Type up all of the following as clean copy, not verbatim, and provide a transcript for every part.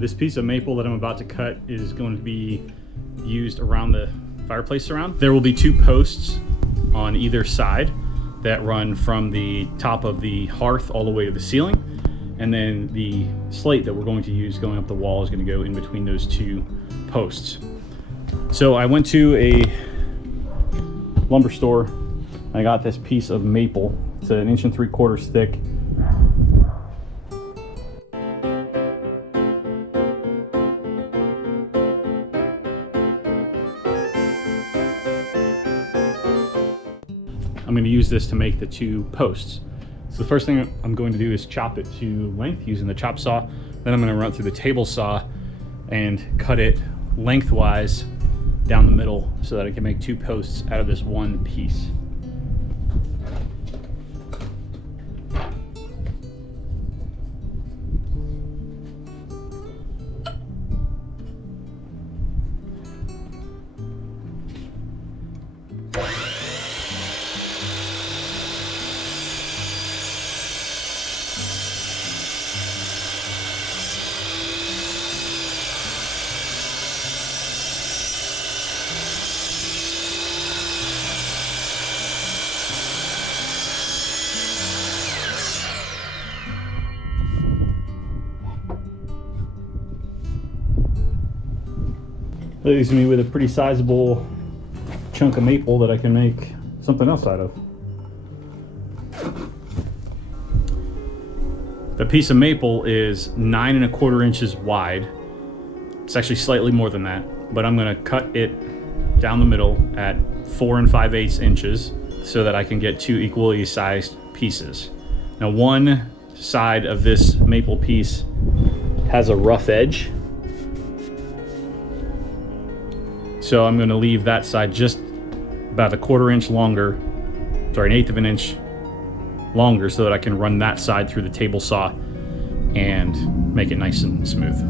This piece of maple that I'm about to cut is going to be used around the fireplace surround. There will be 2 posts on either side that run from the top of the hearth all the way to the ceiling. And then the slate that we're going to use going up the wall is going to go in between those 2 posts. So I went to a lumber store. I got this piece of maple. It's an 1 3/4 thick. I'm going to use this to make the 2 posts. So the first thing I'm going to do is chop it to length using the chop saw. Then I'm going to run through the table saw and cut it lengthwise down the middle so that I can make 2 posts out of this 1 piece. That leaves me with a pretty sizable chunk of maple that I can make something else out of. The piece of maple is 9 1/4 inches wide. It's actually slightly more than that, but I'm gonna cut it down the middle at 4 5/8 inches so that I can get 2 equally sized pieces. Now, one side of this maple piece has a rough edge, so I'm going to leave that side just about 1/4 inch longer, sorry, 1/8 of an inch longer, so that I can run that side through the table saw and make it nice and smooth.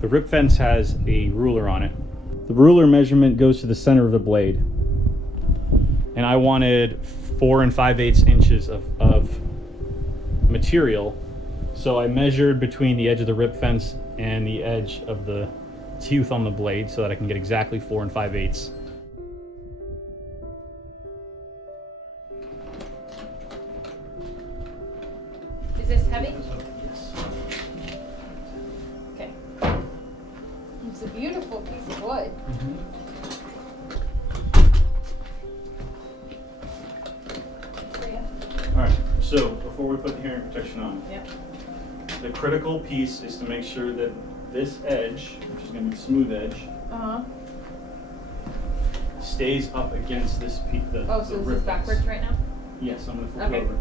The rip fence has a ruler on it. The ruler measurement goes to the center of the blade. And I wanted 4 5/8 inches of material. So I measured between the edge of the rip fence and the edge of the tooth on the blade so that I can get exactly 4 5/8. Is this heavy? Yes. Okay. It's a beautiful piece of wood. All right, so before we put the hearing protection on, Yep. the critical piece is to make sure that this edge, which is going to be the smooth edge, stays up against this piece. Oh, so this is backwards right now? Yes, I'm going to flip Okay. it over.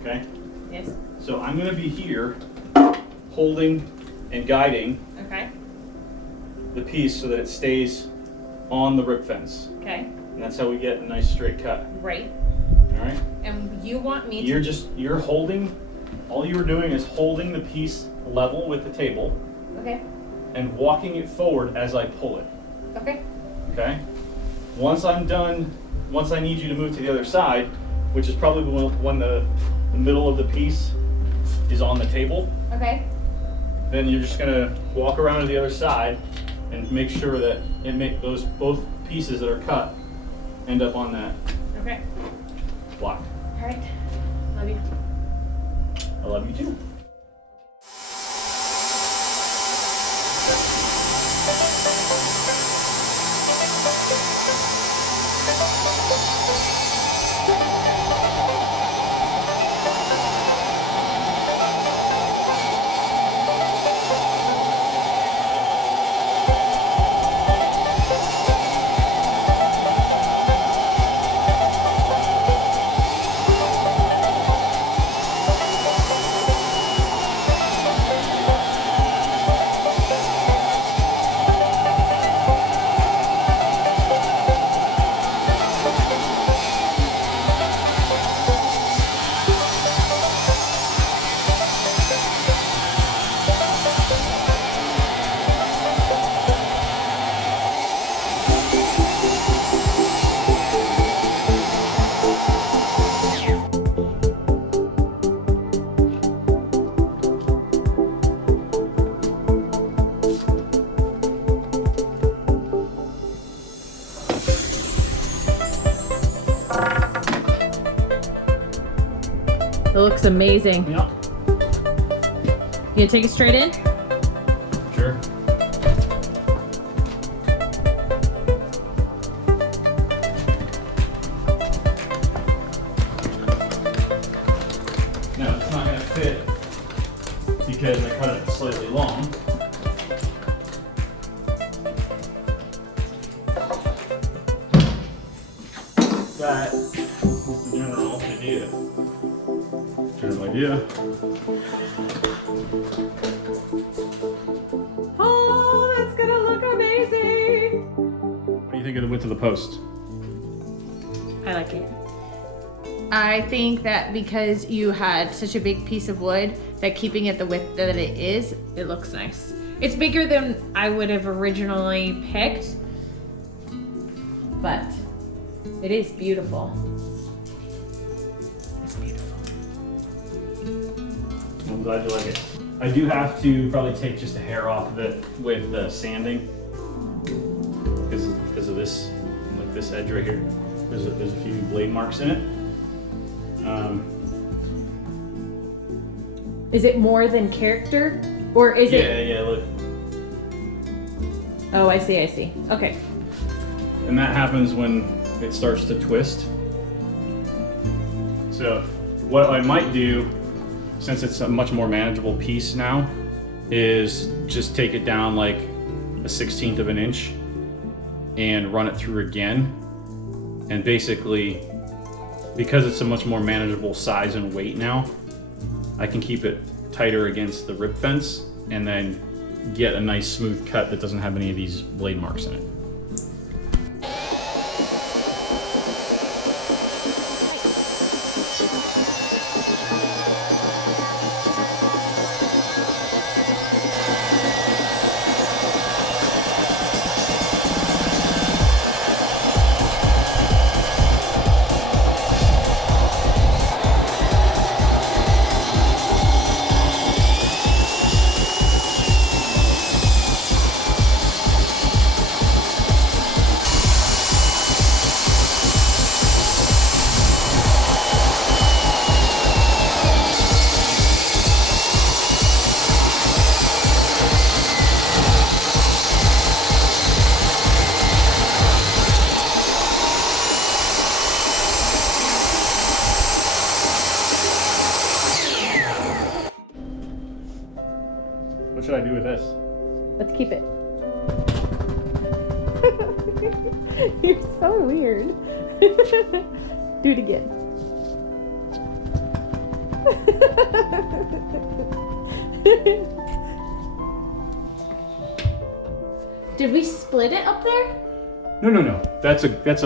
Okay? Yes. So I'm going to be here holding and guiding Okay. the piece so that it stays on the rip fence. Okay. And that's how we get a nice straight cut. Right. All right? And you want me You're to... you're holding, all you were doing is holding the piece level with the table Okay. and walking it forward as I pull it. Okay. Okay? Once I'm done, once I need you to move to the other side, which is probably when the middle of the piece is on the table, Okay. then you're just gonna walk around to the other side and make sure that those both pieces that are cut end up on that Okay. block. All right. Love you. I love you too. It looks amazing. Yeah. You gonna take it straight in? Sure. No, it's not gonna fit because I cut it slightly long. That is the general idea. Oh, that's gonna look amazing. What do you think of the width of the post? I like it. I think that because you had such a big piece of wood, that keeping it the width that it is, it looks nice. It's bigger than I would have originally picked, but it is beautiful. It's beautiful. I'm glad you like it. I do have to probably take just a hair off of it with sanding because of this, like this edge right here. There's a few blade marks in it. Is it more than character? Or is it? Yeah, look. Oh, I see. Okay. And that happens when it starts to twist. So what I might do, since it's a much more manageable piece now, is just take it down like a 1/16 of an inch and run it through again. And basically, because it's a much more manageable size and weight now, I can keep it tighter against the rib fence and then get a nice smooth cut that doesn't have any of these blade marks in it. What should I do with this? Let's keep it. You're so weird. Do it again. Did we split it up there? No. That's a That's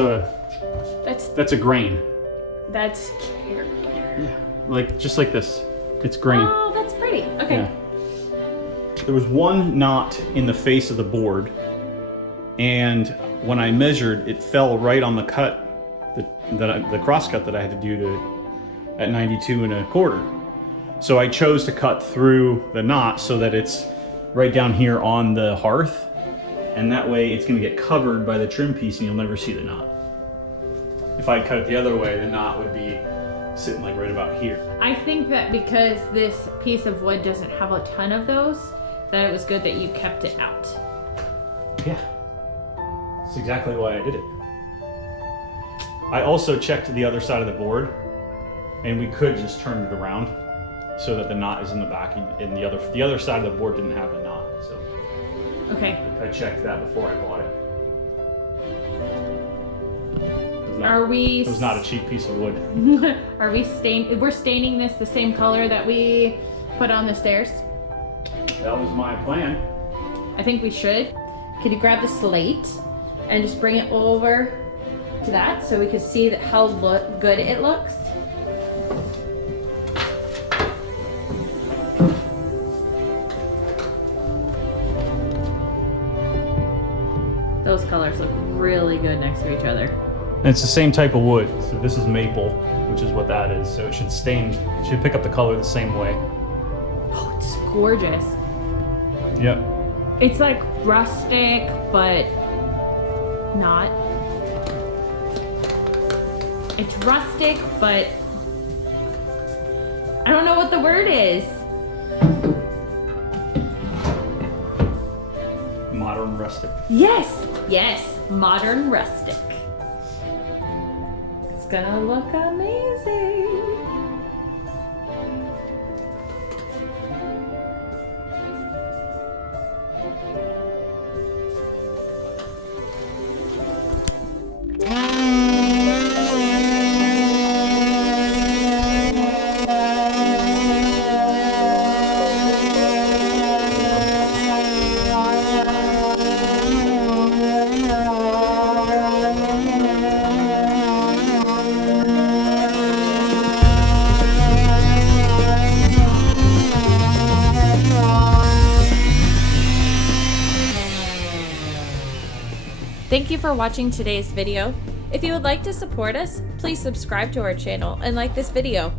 grain. that's character. Yeah. Like just like this. It's grain. Oh, that's pretty. Okay. Yeah. There was one knot in the face of the board, and when I measured, it fell right on the cut, the cross cut that I had to do at 92 1/4. So I chose to cut through the knot so that it's right down here on the hearth. And that way it's gonna get covered by the trim piece and you'll never see the knot. If I cut it the other way, the knot would be sitting like right about here. I think that because this piece of wood doesn't have a ton of those, that it was good that you kept it out. Yeah, that's exactly why I did it. I also checked the other side of the board, and we could just turn it around so that the knot is in the back, and the other side of the board didn't have the knot. So Okay. I checked that before I bought it. It was not a cheap piece of wood. Are we we're staining this the same color that we put on the stairs? That was my plan. I think we should. Could you grab the slate and just bring it over to that so we can see how good it looks? Those colors look really good next to each other. And it's the same type of wood. So this is maple, which is what that is. So it should should pick up the color the same way. Oh, it's gorgeous. Yep. It's like rustic, but not. It's rustic, but I don't know what the word is. Modern rustic. Yes, modern rustic. It's gonna look amazing. Thank you for watching today's video. If you would like to support us, please subscribe to our channel and like this video.